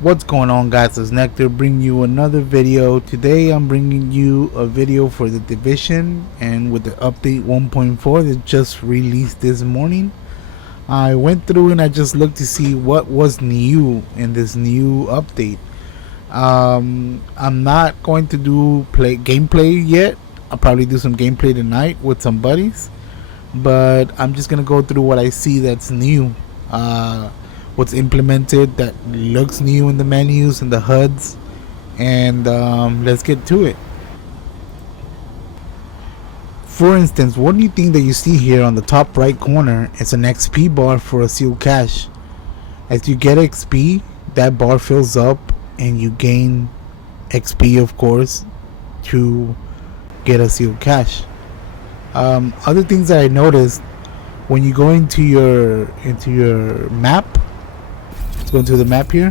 What's going on, guys? It's Nectar bringing you another video. Today I'm bringing you a video for the Division, and with the update 1.4 that just released this morning. I went through and I just looked to see what was new in this new update. I'm not going to do gameplay yet. I'll probably do some gameplay tonight with some buddies, but I'm just gonna go through what I see that's new. What's implemented that looks new in the menus and the HUDs, and let's get to it. For instance, one new thing that you see here on the top right corner is an XP bar for a sealed cache. As you get XP, that bar fills up and you gain XP, of course, to get a sealed cache. Other things that I noticed, when you go into your map, let's go into the map here.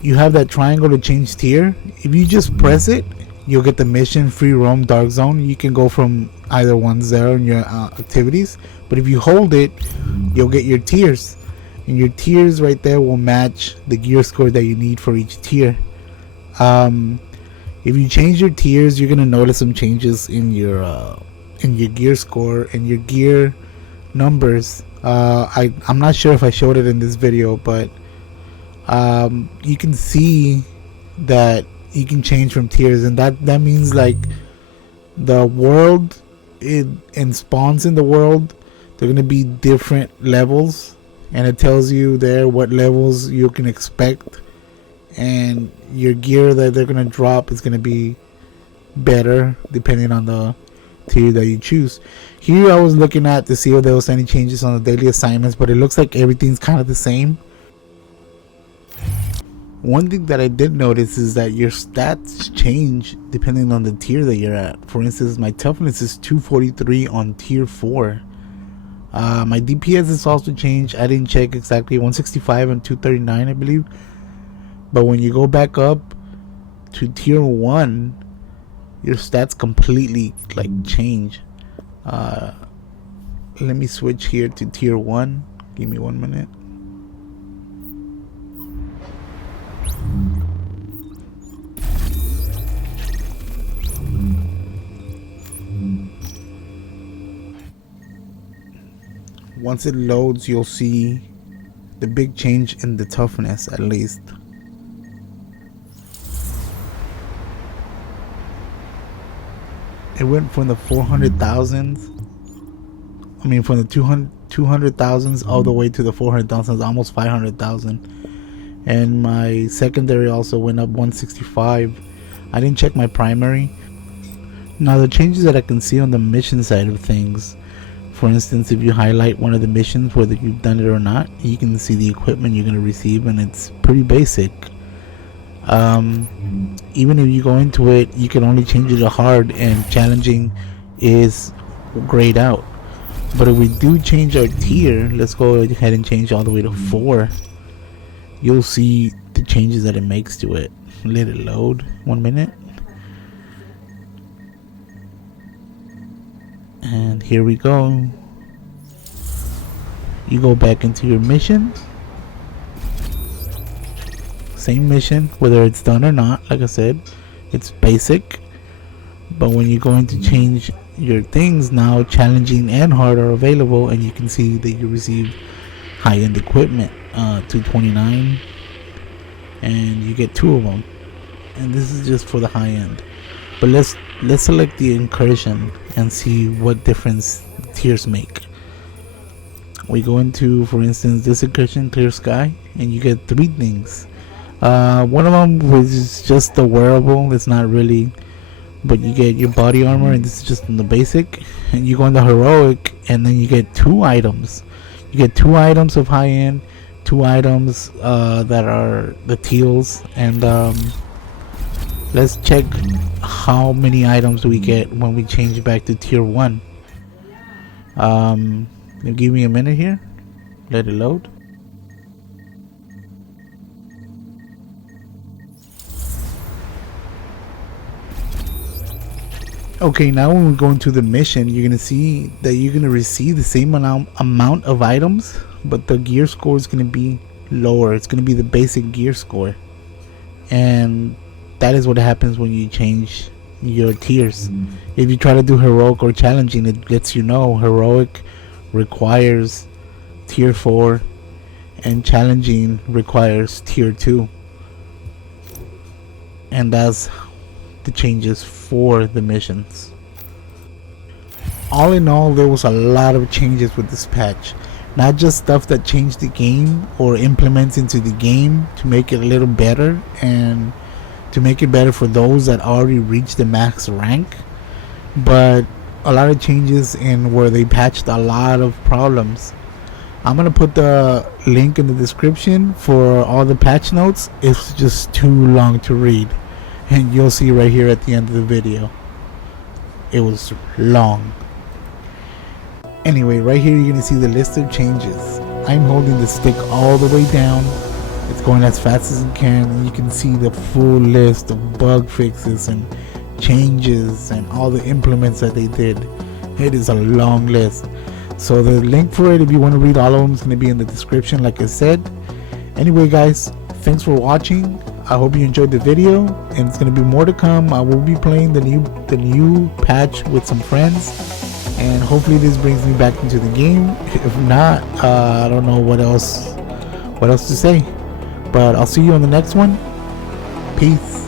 You have that triangle to change tier. If you just press it, you'll get the mission free roam dark zone. You can go from either ones there in your activities, but if you hold it, you'll get your tiers, and your tiers right there will match the gear score that you need for each tier. If you change your tiers, you're gonna notice some changes in your gear score and your gear numbers. I'm not sure if I showed it in this video, but you can see that you can change from tiers, and that means like the world and spawns in the world, they're gonna be different levels, and it tells you there what levels you can expect, and your gear that they're gonna drop is gonna be better depending on the tier that you choose. Here I was looking at to see if there was any changes on the daily assignments, but it looks like everything's kind of the same. One thing that I did notice is that your stats change depending on the tier that you're at. For instance, my toughness is 243 on tier 4. My DPS is also changed. I didn't check exactly, 165 and 239 I believe. But when you go back up to tier 1, your stats completely like change. Let me switch here to tier 1. Give me 1 minute. Once it loads, you'll see the big change in the toughness, at least. It went from the 400,000s, I mean from the 200,000s all the way to the 400,000s, almost 500,000. And my secondary also went up 165. I didn't check my primary. Now the changes that I can see on the mission side of things, for instance, if you highlight one of the missions, whether you've done it or not, you can see the equipment you're going to receive, and it's pretty basic. Even if you go into it, you can only change it to hard, and challenging is grayed out. But if we do change our tier, let's go ahead and change all the way to 4. You'll see the changes that it makes to it. Let it load. 1 minute. And here we go. You go back into your mission. Same mission, whether it's done or not. Like I said, it's basic. But when you're going to change your things, now challenging and hard are available, and you can see that you receive high-end equipment, 229, and you get 2 of them. And this is just for the high end. But let's select the incursion and see what difference tiers make. We go into, for instance, this incursion, clear sky, and you get 3 things. One of them was just the wearable. It's not really, but you get your body armor, and this is just in the basic. And you go into heroic, and then you get 2 items. You get 2 items of high end, 2 items that are the teals, and let's check how many items we get when we change back to tier 1. Give me a minute here. Let it load. Okay, now when we go into the mission, you're gonna see that you're gonna receive the same amount of items, but the gear score is gonna be lower. It's going to be the basic gear score. And that is what happens when you change your tiers. If you try to do heroic or challenging, it lets you know heroic requires tier 4 and challenging requires tier 2. And that's the changes for the missions. All in all, there was a lot of changes with this patch. Not just stuff that changed the game or implements into the game to make it a little better and to make it better for those that already reached the max rank, but a lot of changes in where they patched a lot of problems. I'm gonna put the link in the description for all the patch notes. It's just too long to read, and you'll see right here at the end of the video. It was long. Anyway, right here you're gonna see the list of changes. I'm holding the stick all the way down. It's going as fast as it can, and you can see the full list of bug fixes and changes and all the implements that they did. It is a long list. So the link for it, if you want to read all of them, is going to be in the description like I said. Anyway guys, thanks for watching. I hope you enjoyed the video, and it's going to be more to come. I will be playing the new patch with some friends, and hopefully this brings me back into the game. If not, I don't know what else to say. But I'll see you on the next one. Peace.